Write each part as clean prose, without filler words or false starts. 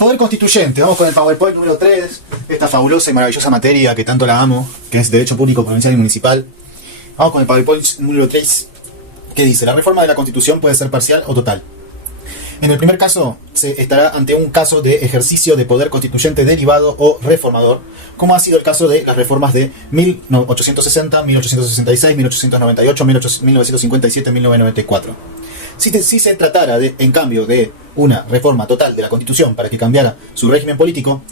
Poder constituyente, vamos con el PowerPoint número 3, esta fabulosa y maravillosa materia que tanto la amo, que es Derecho Público Provincial y Municipal. Vamos con el PowerPoint número 3, que dice: la reforma de la Constitución puede ser parcial o total. En el primer caso, se estará ante un caso de ejercicio de poder constituyente derivado o reformador, como ha sido el caso de las reformas de 1860, 1866, 1898, 1957, 1994. Si se tratara, en cambio, de una reforma total de la Constitución para que cambiara su régimen político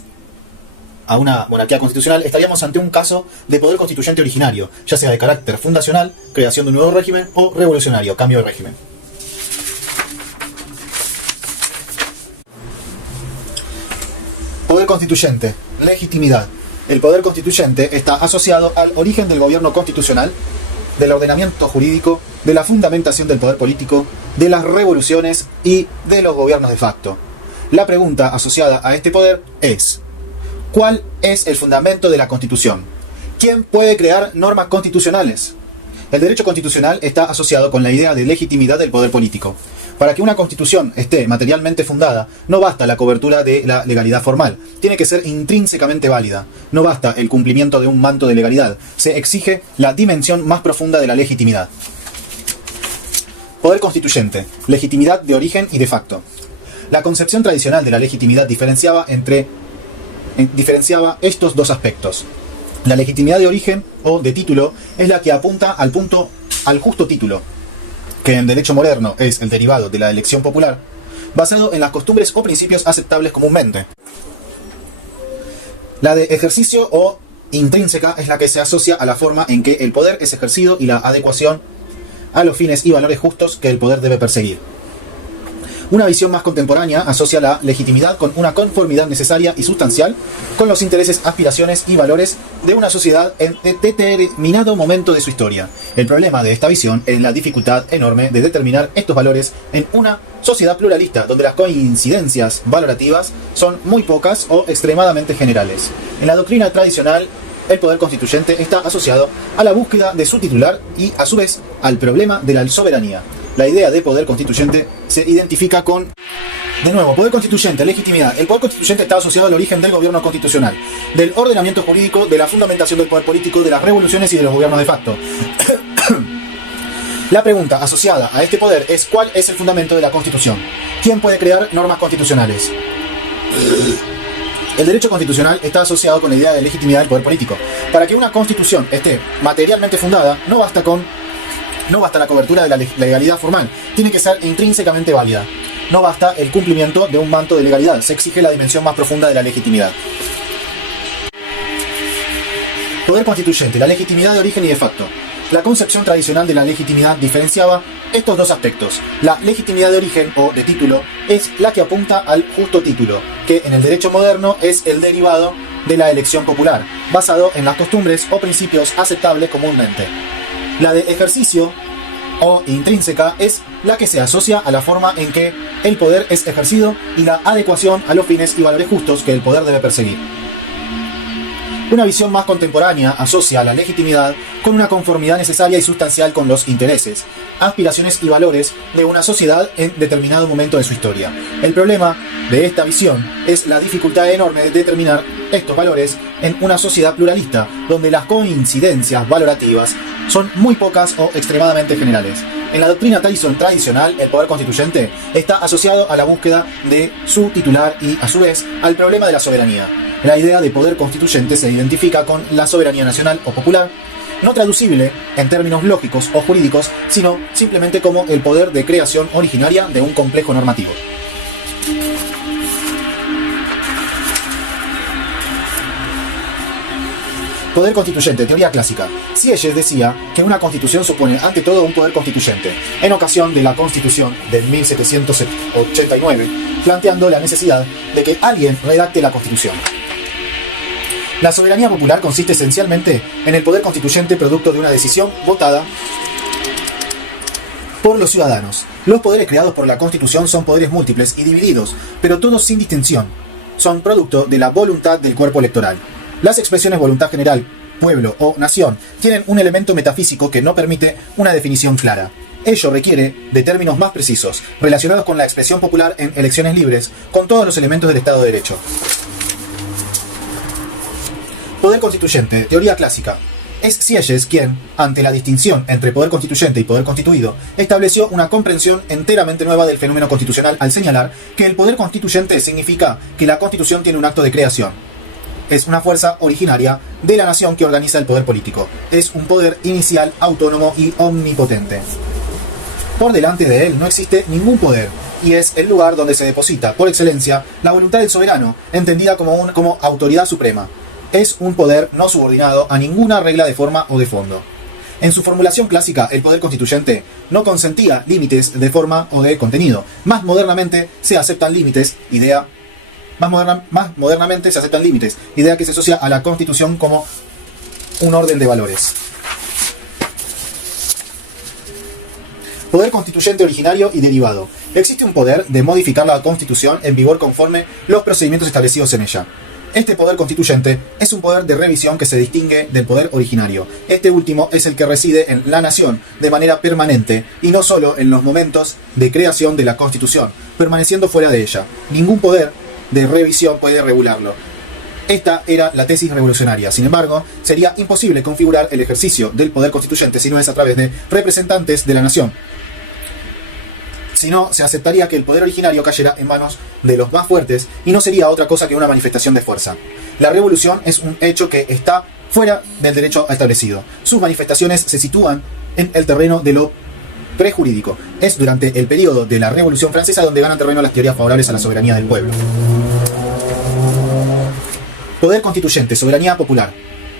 a una monarquía constitucional, estaríamos ante un caso de poder constituyente originario, ya sea de carácter fundacional, creación de un nuevo régimen, o revolucionario, cambio de régimen. Poder constituyente, legitimidad. El poder constituyente está asociado al origen del gobierno constitucional, del ordenamiento jurídico, de la fundamentación del poder político, de las revoluciones y de los gobiernos de facto. La pregunta asociada a este poder es: ¿cuál es el fundamento de la Constitución? ¿Quién puede crear normas constitucionales? El derecho constitucional está asociado con la idea de legitimidad del poder político. Para que una constitución esté materialmente fundada, no basta la cobertura de la legalidad formal, tiene que ser intrínsecamente válida. No basta el cumplimiento de un manto de legalidad, se exige la dimensión más profunda de la legitimidad. Poder constituyente, legitimidad de origen y de facto. La concepción tradicional de la legitimidad diferenciaba estos dos aspectos. La legitimidad de origen o de título es la que apunta al justo título, que en derecho moderno es el derivado de la elección popular, basado en las costumbres o principios aceptables comúnmente. La de ejercicio o intrínseca es la que se asocia a la forma en que el poder es ejercido y la adecuación a los fines y valores justos que el poder debe perseguir. Una visión más contemporánea asocia la legitimidad con una conformidad necesaria y sustancial con los intereses, aspiraciones y valores de una sociedad en determinado momento de su historia. El problema de esta visión es la dificultad enorme de determinar estos valores en una sociedad pluralista, donde las coincidencias valorativas son muy pocas o extremadamente generales. En la doctrina tradicional, el poder constituyente está asociado a la búsqueda de su titular y, a su vez, al problema de la soberanía. La idea de poder constituyente se identifica con, de nuevo, poder constituyente, legitimidad. El poder constituyente está asociado al origen del gobierno constitucional, del ordenamiento jurídico, de la fundamentación del poder político, de las revoluciones y de los gobiernos de facto. La pregunta asociada a este poder es: ¿cuál es el fundamento de la Constitución? ¿Quién puede crear normas constitucionales? El derecho constitucional está asociado con la idea de legitimidad del poder político. Para que una constitución esté materialmente fundada, no basta la cobertura de la legalidad formal, tiene que ser intrínsecamente válida. No basta el cumplimiento de un manto de legalidad, se exige la dimensión más profunda de la legitimidad. Poder constituyente, la legitimidad de origen y de facto. La concepción tradicional de la legitimidad diferenciaba estos dos aspectos. La legitimidad de origen o de título es la que apunta al justo título, que en el derecho moderno es el derivado de la elección popular, basado en las costumbres o principios aceptables comúnmente. La de ejercicio o intrínseca es la que se asocia a la forma en que el poder es ejercido y la adecuación a los fines y valores justos que el poder debe perseguir. Una visión más contemporánea asocia la legitimidad con una conformidad necesaria y sustancial con los intereses, aspiraciones y valores de una sociedad en determinado momento de su historia. El problema de esta visión es la dificultad enorme de determinar estos valores en una sociedad pluralista, donde las coincidencias valorativas son muy pocas o extremadamente generales. En la doctrina tradicional, el poder constituyente está asociado a la búsqueda de su titular y, a su vez, al problema de la soberanía. La idea de poder constituyente se identifica con la soberanía nacional o popular, no traducible en términos lógicos o jurídicos, sino simplemente como el poder de creación originaria de un complejo normativo. Poder constituyente, teoría clásica. Sieyes decía que una constitución supone ante todo un poder constituyente, en ocasión de la Constitución de 1789, planteando la necesidad de que alguien redacte la Constitución. La soberanía popular consiste esencialmente en el poder constituyente producto de una decisión votada por los ciudadanos. Los poderes creados por la Constitución son poderes múltiples y divididos, pero todos sin distinción. Son producto de la voluntad del cuerpo electoral. Las expresiones voluntad general, pueblo o nación tienen un elemento metafísico que no permite una definición clara. Ello requiere de términos más precisos, relacionados con la expresión popular en elecciones libres, con todos los elementos del Estado de Derecho. Poder constituyente, teoría clásica. Es Sieyès quien, ante la distinción entre poder constituyente y poder constituido, estableció una comprensión enteramente nueva del fenómeno constitucional al señalar que el poder constituyente significa que la Constitución tiene un acto de creación. Es una fuerza originaria de la nación que organiza el poder político. Es un poder inicial, autónomo y omnipotente. Por delante de él no existe ningún poder, y es el lugar donde se deposita, por excelencia, la voluntad del soberano, entendida como autoridad suprema. Es un poder no subordinado a ninguna regla de forma o de fondo. En su formulación clásica, el poder constituyente no consentía límites de forma o de contenido. Más modernamente se aceptan límites, idea que se asocia a la Constitución como un orden de valores. Poder constituyente originario y derivado. Existe un poder de modificar la Constitución en vigor conforme los procedimientos establecidos en ella. Este poder constituyente es un poder de revisión que se distingue del poder originario. Este último es el que reside en la nación de manera permanente y no solo en los momentos de creación de la Constitución, permaneciendo fuera de ella. Ningún poder de revisión puede regularlo. Esta era la tesis revolucionaria. Sin embargo, sería imposible configurar el ejercicio del poder constituyente si no es a través de representantes de la nación. Si no, se aceptaría que el poder originario cayera en manos de los más fuertes y no sería otra cosa que una manifestación de fuerza. La revolución es un hecho que está fuera del derecho establecido. Sus manifestaciones se sitúan en el terreno de lo prejurídico. Es durante el periodo de la Revolución Francesa donde ganan terreno las teorías favorables a la soberanía del pueblo. Poder constituyente, soberanía popular.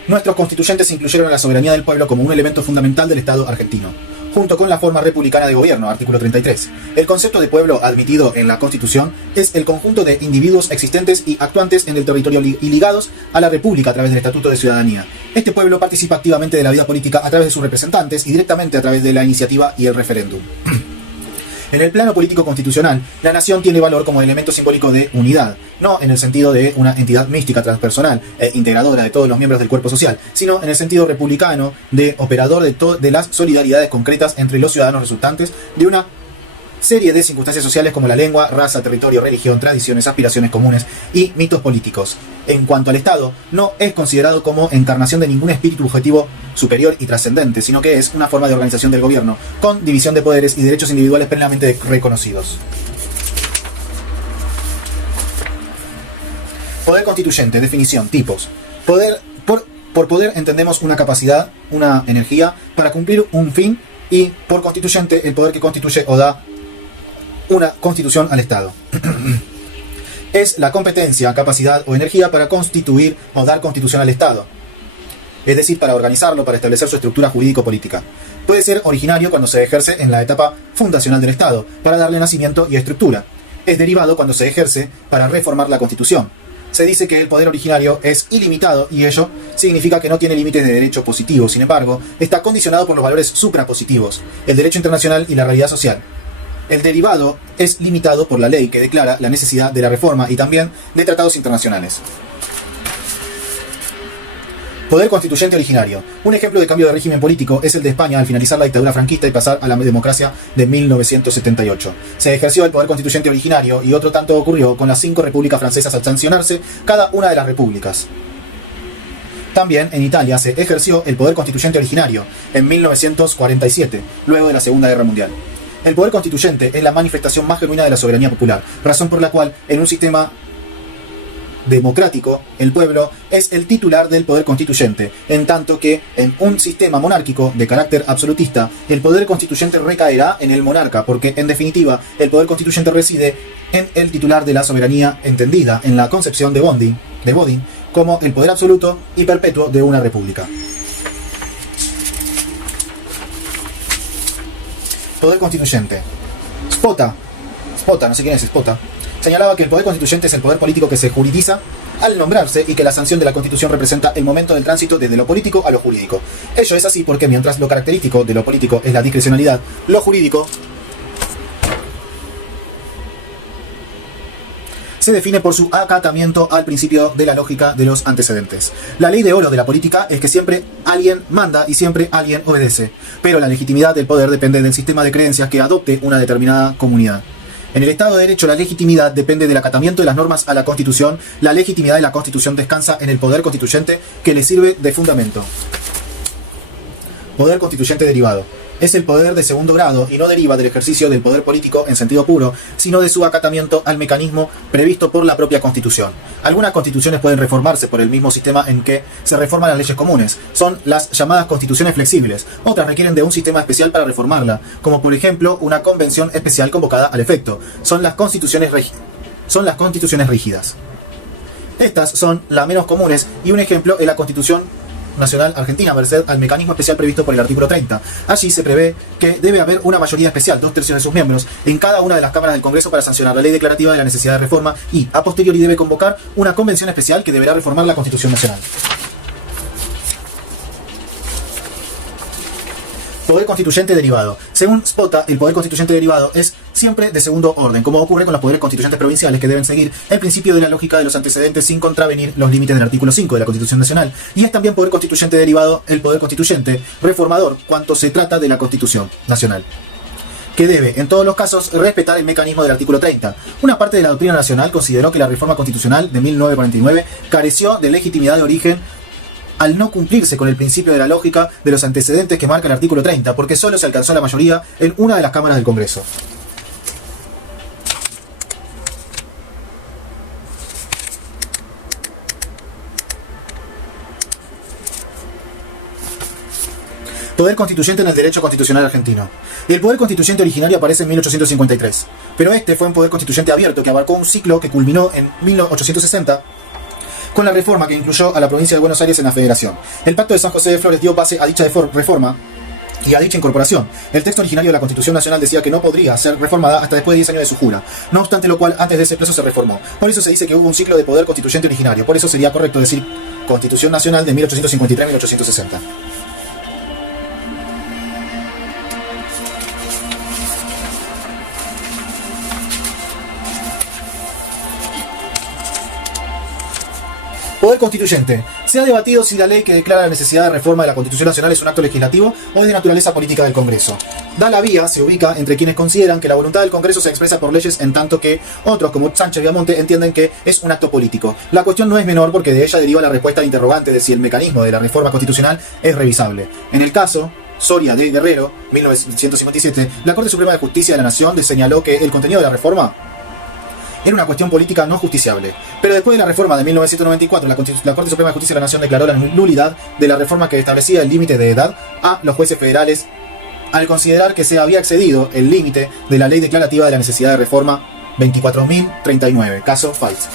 Nuestros constituyentes incluyeron a la soberanía del pueblo como un elemento fundamental del Estado argentino, junto con la forma republicana de gobierno, artículo 33. El concepto de pueblo admitido en la Constitución es el conjunto de individuos existentes y actuantes en el territorio y ligados a la República a través del Estatuto de Ciudadanía. Este pueblo participa activamente de la vida política a través de sus representantes y directamente a través de la iniciativa y el referéndum. En el plano político constitucional, la nación tiene valor como elemento simbólico de unidad, no en el sentido de una entidad mística transpersonal e integradora de todos los miembros del cuerpo social, sino en el sentido republicano de operador de las solidaridades concretas entre los ciudadanos resultantes de una serie de circunstancias sociales como la lengua, raza, territorio, religión, tradiciones, aspiraciones comunes y mitos políticos. En cuanto al Estado, no es considerado como encarnación de ningún espíritu objetivo superior y trascendente, sino que es una forma de organización del gobierno, con división de poderes y derechos individuales plenamente reconocidos. Poder constituyente, definición, tipos. Por poder entendemos una capacidad, una energía para cumplir un fin, y por constituyente el poder que constituye o da una constitución al Estado. Es la competencia, capacidad o energía para constituir o dar constitución al Estado, es decir, para organizarlo, para establecer su estructura jurídico-política. Puede ser originario cuando se ejerce en la etapa fundacional del Estado, para darle nacimiento y estructura. Es derivado cuando se ejerce para reformar la Constitución. Se dice que el poder originario es ilimitado y ello significa que no tiene límites de derecho positivo. Sin embargo, está condicionado por los valores suprapositivos, el derecho internacional y la realidad social. El derivado es limitado por la ley que declara la necesidad de la reforma y también de tratados internacionales. Poder constituyente originario. Un ejemplo de cambio de régimen político es el de España al finalizar la dictadura franquista y pasar a la democracia de 1978. Se ejerció el poder constituyente originario y otro tanto ocurrió con las 5 repúblicas francesas al sancionarse cada una de las repúblicas. También en Italia se ejerció el poder constituyente originario en 1947, luego de la Segunda Guerra Mundial. El poder constituyente es la manifestación más genuina de la soberanía popular, razón por la cual en un sistema democrático el pueblo es el titular del poder constituyente, en tanto que en un sistema monárquico de carácter absolutista el poder constituyente recaerá en el monarca, porque en definitiva el poder constituyente reside en el titular de la soberanía entendida en la concepción de Bodin como el poder absoluto y perpetuo de una república. Poder constituyente. Spota, no sé quién es Spota, señalaba que el poder constituyente es el poder político que se juridiza al nombrarse y que la sanción de la Constitución representa el momento del tránsito desde lo político a lo jurídico. Ello es así porque mientras lo característico de lo político es la discrecionalidad, lo jurídico se define por su acatamiento al principio de la lógica de los antecedentes. La ley de oro de la política es que siempre alguien manda y siempre alguien obedece, pero la legitimidad del poder depende del sistema de creencias que adopte una determinada comunidad. En el Estado de Derecho, la legitimidad depende del acatamiento de las normas a la Constitución. La legitimidad de la Constitución descansa en el poder constituyente que le sirve de fundamento. Poder constituyente derivado. Es el poder de segundo grado y no deriva del ejercicio del poder político en sentido puro, sino de su acatamiento al mecanismo previsto por la propia Constitución. Algunas constituciones pueden reformarse por el mismo sistema en que se reforman las leyes comunes. Son las llamadas constituciones flexibles. Otras requieren de un sistema especial para reformarla, como por ejemplo una convención especial convocada al efecto. Son las constituciones rígidas. Estas son las menos comunes y un ejemplo es la Constitución Nacional Argentina, merced al mecanismo especial previsto por el artículo 30. Allí se prevé que debe haber una mayoría especial, 2/3 de sus miembros, en cada una de las cámaras del Congreso para sancionar la ley declarativa de la necesidad de reforma y, a posteriori, debe convocar una convención especial que deberá reformar la Constitución Nacional. Poder constituyente derivado. Según Spota, el poder constituyente derivado es siempre de segundo orden, como ocurre con los poderes constituyentes provinciales que deben seguir el principio de la lógica de los antecedentes sin contravenir los límites del artículo 5 de la Constitución Nacional. Y es también poder constituyente derivado el poder constituyente reformador cuando se trata de la Constitución Nacional, que debe, en todos los casos, respetar el mecanismo del artículo 30. Una parte de la doctrina nacional consideró que la reforma constitucional de 1949 careció de legitimidad de origen al no cumplirse con el principio de la lógica de los antecedentes que marca el artículo 30, porque solo se alcanzó la mayoría en una de las cámaras del Congreso. Poder constituyente en el derecho constitucional argentino. El poder constituyente originario aparece en 1853, pero este fue un poder constituyente abierto que abarcó un ciclo que culminó en 1860 con la reforma que incluyó a la provincia de Buenos Aires en la federación. El Pacto de San José de Flores dio base a dicha reforma y a dicha incorporación. El texto originario de la Constitución Nacional decía que no podría ser reformada hasta después de 10 años de su jura, no obstante lo cual antes de ese plazo se reformó. Por eso se dice que hubo un ciclo de poder constituyente originario, por eso sería correcto decir Constitución Nacional de 1853-1860. Poder constituyente. Se ha debatido si la ley que declara la necesidad de reforma de la Constitución Nacional es un acto legislativo o es de naturaleza política del Congreso. Da Vía se ubica entre quienes consideran que la voluntad del Congreso se expresa por leyes, en tanto que otros, como Sánchez Viamonte, entienden que es un acto político. La cuestión no es menor porque de ella deriva la respuesta al interrogante de si el mecanismo de la reforma constitucional es revisable. En el caso Soria de Guerrero, 1957, la Corte Suprema de Justicia de la Nación señaló que el contenido de la reforma era una cuestión política no justiciable. Pero después de la reforma de 1994, la Corte Suprema de Justicia de la Nación declaró la nulidad de la reforma que establecía el límite de edad a los jueces federales al considerar que se había excedido el límite de la ley declarativa de la necesidad de reforma 24.039, caso Falls.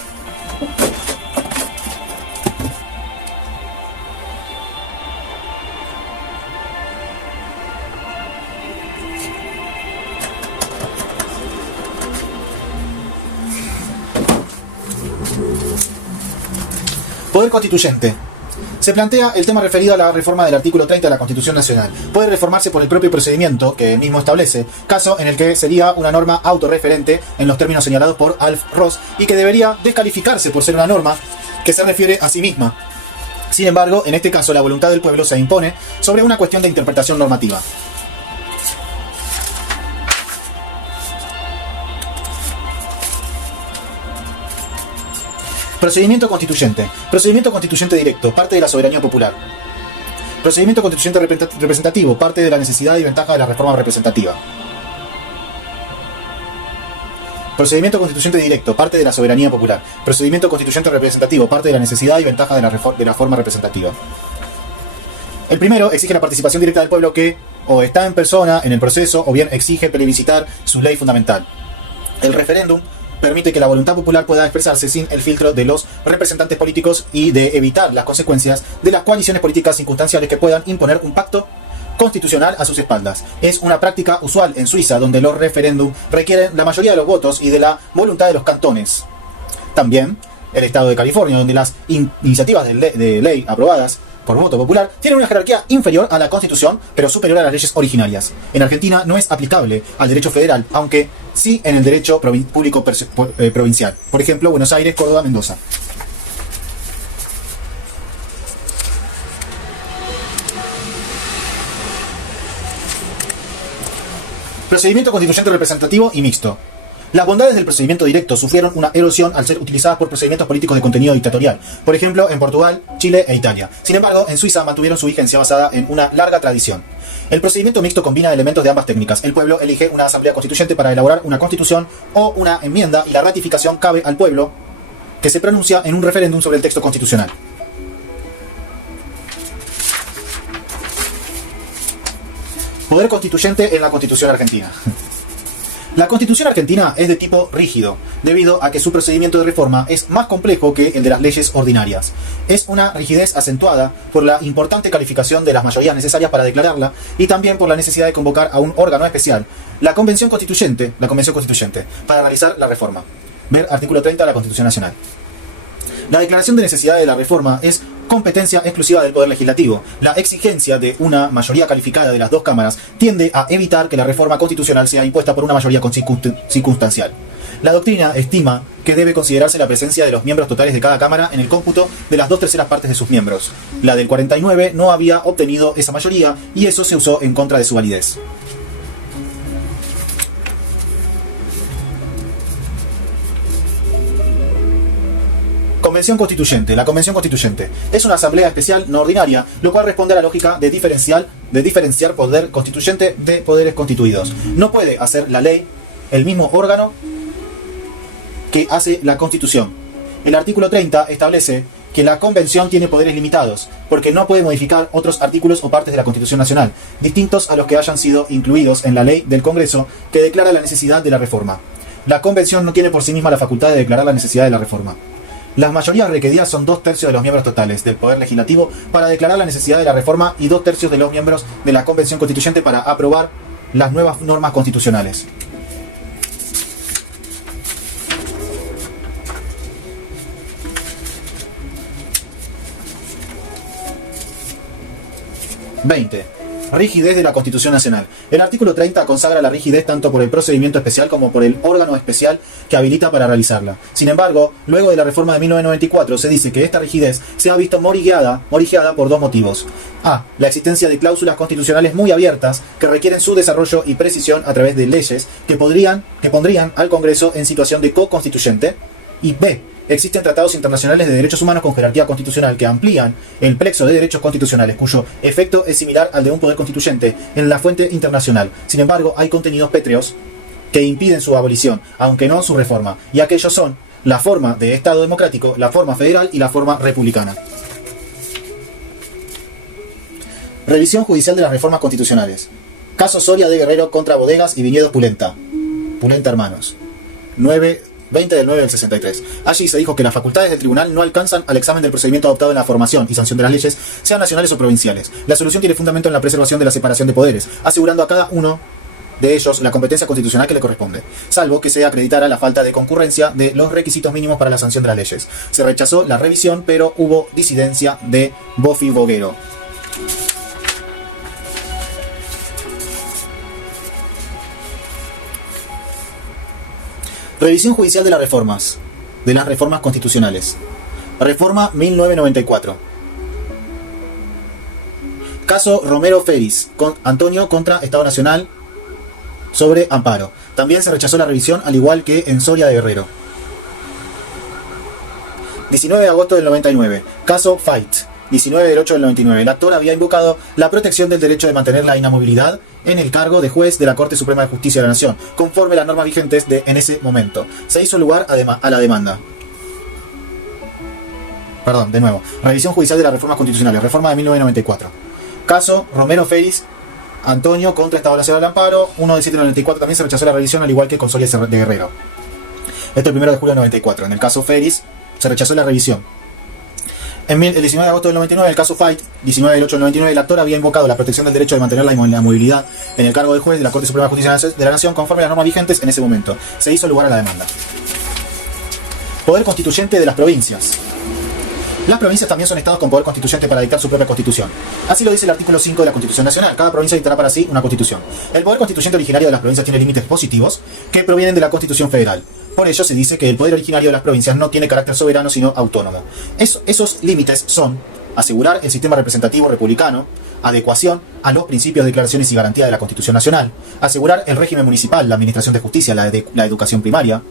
Poder constituyente. Se plantea el tema referido a la reforma del artículo 30 de la Constitución Nacional. Puede reformarse por el propio procedimiento que mismo establece, caso en el que sería una norma autorreferente en los términos señalados por Alf Ross y que debería descalificarse por ser una norma que se refiere a sí misma. Sin embargo, en este caso la voluntad del pueblo se impone sobre una cuestión de interpretación normativa. Procedimiento constituyente. Procedimiento constituyente directo, parte de la soberanía popular. Procedimiento constituyente representativo, parte de la necesidad y ventaja de la reforma representativa. Procedimiento constituyente directo, parte de la soberanía popular. Procedimiento constituyente representativo, parte de la necesidad y ventaja de la forma representativa. El primero exige la participación directa del pueblo que o está en persona en el proceso o bien exige plebiscitar su ley fundamental. El referéndum permite que la voluntad popular pueda expresarse sin el filtro de los representantes políticos y de evitar las consecuencias de las coaliciones políticas circunstanciales que puedan imponer un pacto constitucional a sus espaldas. Es una práctica usual en Suiza, donde los referéndums requieren la mayoría de los votos y de la voluntad de los cantones. También el estado de California, donde las iniciativas de ley aprobadas por voto popular, tienen una jerarquía inferior a la Constitución, pero superior a las leyes originarias. En Argentina no es aplicable al derecho federal, aunque sí en el derecho público provincial. Por ejemplo, Buenos Aires, Córdoba, Mendoza. Procedimiento constituyente representativo y mixto. Las bondades del procedimiento directo sufrieron una erosión al ser utilizadas por procedimientos políticos de contenido dictatorial, por ejemplo en Portugal, Chile e Italia. Sin embargo, en Suiza mantuvieron su vigencia basada en una larga tradición. El procedimiento mixto combina elementos de ambas técnicas. El pueblo elige una asamblea constituyente para elaborar una constitución o una enmienda y la ratificación cabe al pueblo, que se pronuncia en un referéndum sobre el texto constitucional. Poder constituyente en la Constitución argentina. La Constitución argentina es de tipo rígido, debido a que su procedimiento de reforma es más complejo que el de las leyes ordinarias. Es una rigidez acentuada por la importante calificación de las mayorías necesarias para declararla y también por la necesidad de convocar a un órgano especial, la Convención Constituyente, para realizar la reforma. Ver artículo 30 de la Constitución Nacional. La declaración de necesidad de la reforma es competencia exclusiva del Poder Legislativo. La exigencia de una mayoría calificada de las dos cámaras tiende a evitar que la reforma constitucional sea impuesta por una mayoría circunstancial. La doctrina estima que debe considerarse la presencia de los miembros totales de cada cámara en el cómputo de las 2/3 partes de sus miembros. La del 49 no había obtenido esa mayoría y eso se usó en contra de su validez. Convención Constituyente. La Convención Constituyente es una asamblea especial no ordinaria, lo cual responde a la lógica de diferenciar poder constituyente de poderes constituidos. No puede hacer la ley el mismo órgano que hace la Constitución. El artículo 30 establece que la Convención tiene poderes limitados, porque no puede modificar otros artículos o partes de la Constitución Nacional, distintos a los que hayan sido incluidos en la ley del Congreso que declara la necesidad de la reforma. La Convención no tiene por sí misma la facultad de declarar la necesidad de la reforma. Las mayorías requeridas son 2/3 de los miembros totales del Poder Legislativo para declarar la necesidad de la reforma y 2/3 de los miembros de la Convención Constituyente para aprobar las nuevas normas constitucionales. (20) Rigidez de la Constitución Nacional. El artículo 30 consagra la rigidez tanto por el procedimiento especial como por el órgano especial que habilita para realizarla. Sin embargo, luego de la reforma de 1994 se dice que esta rigidez se ha visto morigeada por dos motivos. A. La existencia de cláusulas constitucionales muy abiertas que requieren su desarrollo y precisión a través de leyes que pondrían al Congreso en situación de co-constituyente. Y B. Existen tratados internacionales de derechos humanos con jerarquía constitucional que amplían el plexo de derechos constitucionales, cuyo efecto es similar al de un poder constituyente en la fuente internacional. Sin embargo, hay contenidos pétreos que impiden su abolición, aunque no su reforma, y aquellos son la forma de Estado democrático, la forma federal y la forma republicana. Revisión judicial de las reformas constitucionales. Caso Soria de Guerrero contra Bodegas y Viñedos Pulenta Hermanos. 20 del 9 del 63. Allí se dijo que las facultades del tribunal no alcanzan al examen del procedimiento adoptado en la formación y sanción de las leyes, sean nacionales o provinciales. La solución tiene fundamento en la preservación de la separación de poderes, asegurando a cada uno de ellos la competencia constitucional que le corresponde, salvo que se acreditara la falta de concurrencia de los requisitos mínimos para la sanción de las leyes. Se rechazó la revisión, pero hubo disidencia de Bofi Boguero. Revisión judicial de las reformas constitucionales. Reforma 1994. Caso Romero Feris, Antonio contra Estado Nacional sobre amparo. También se rechazó la revisión, al igual que en Soria de Guerrero. 19 de agosto del 99. Caso Fight. 19 del 8 del 99. El actor había invocado la protección del derecho de mantener la inamovilidad en el cargo de juez de la Corte Suprema de Justicia de la Nación, conforme a las normas vigentes en ese momento. Se hizo lugar a la demanda. Revisión judicial de las reformas constitucionales. Reforma de 1994. Caso Romero Feris, Antonio contra Estado Nacional de Amparo. 1 de 7 del 94. También se rechazó la revisión, al igual que con Soria de Guerrero. Esto el 1 de julio del 94. En el caso Feris se rechazó la revisión. El 19 de agosto del 99, el caso Fight, 19 del 8 del 99, el actor había invocado la protección del derecho de mantener la movilidad en el cargo de juez de la Corte Suprema de Justicia de la Nación, conforme a las normas vigentes en ese momento. Se hizo lugar a la demanda. Poder constituyente de las provincias. Las provincias también son estados con poder constituyente para dictar su propia constitución. Así lo dice el artículo 5 de la Constitución Nacional. Cada provincia dictará para sí una constitución. El poder constituyente originario de las provincias tiene límites positivos que provienen de la Constitución Federal. Por ello se dice que el poder originario de las provincias no tiene carácter soberano sino autónomo. Esos límites son asegurar el sistema representativo republicano, adecuación a los principios, declaraciones y garantías de la Constitución Nacional, asegurar el régimen municipal, la administración de justicia, la educación primaria.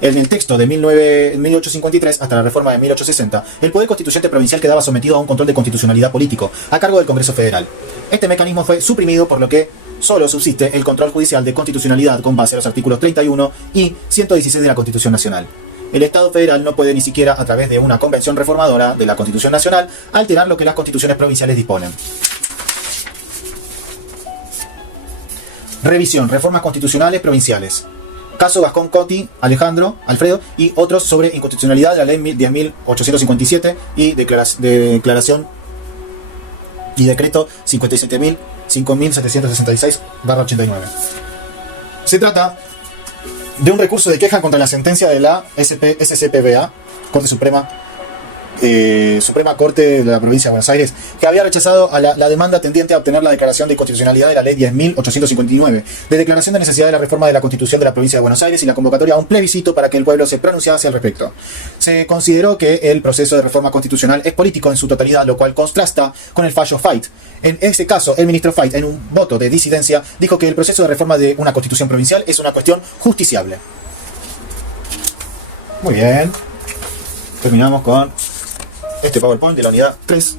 En el texto de 1853 hasta la reforma de 1860, el poder constituyente provincial quedaba sometido a un control de constitucionalidad político a cargo del Congreso Federal. Este mecanismo fue suprimido, por lo que solo subsiste el control judicial de constitucionalidad con base a los artículos 31 y 116 de la Constitución Nacional. El Estado federal no puede ni siquiera, a través de una convención reformadora de la Constitución Nacional, alterar lo que las constituciones provinciales disponen. Revisión, reformas constitucionales provinciales. Caso Gascón Coty, Alfredo y otros sobre inconstitucionalidad de la ley 10.857 y declaración y decreto 57.766/89. Se trata de un recurso de queja contra la sentencia de la SCPBA, Corte Suprema Corte de la Provincia de Buenos Aires, que había rechazado la demanda tendiente a obtener la declaración de constitucionalidad de la ley 10.859, de declaración de necesidad de la reforma de la Constitución de la Provincia de Buenos Aires y la convocatoria a un plebiscito para que el pueblo se pronunciase al respecto. Se consideró que el proceso de reforma constitucional es político en su totalidad, lo cual contrasta con el fallo Fait. En ese caso, el ministro Fait, en un voto de disidencia, dijo que el proceso de reforma de una constitución provincial es una cuestión justiciable. Muy bien. Terminamos con este PowerPoint de la unidad 3.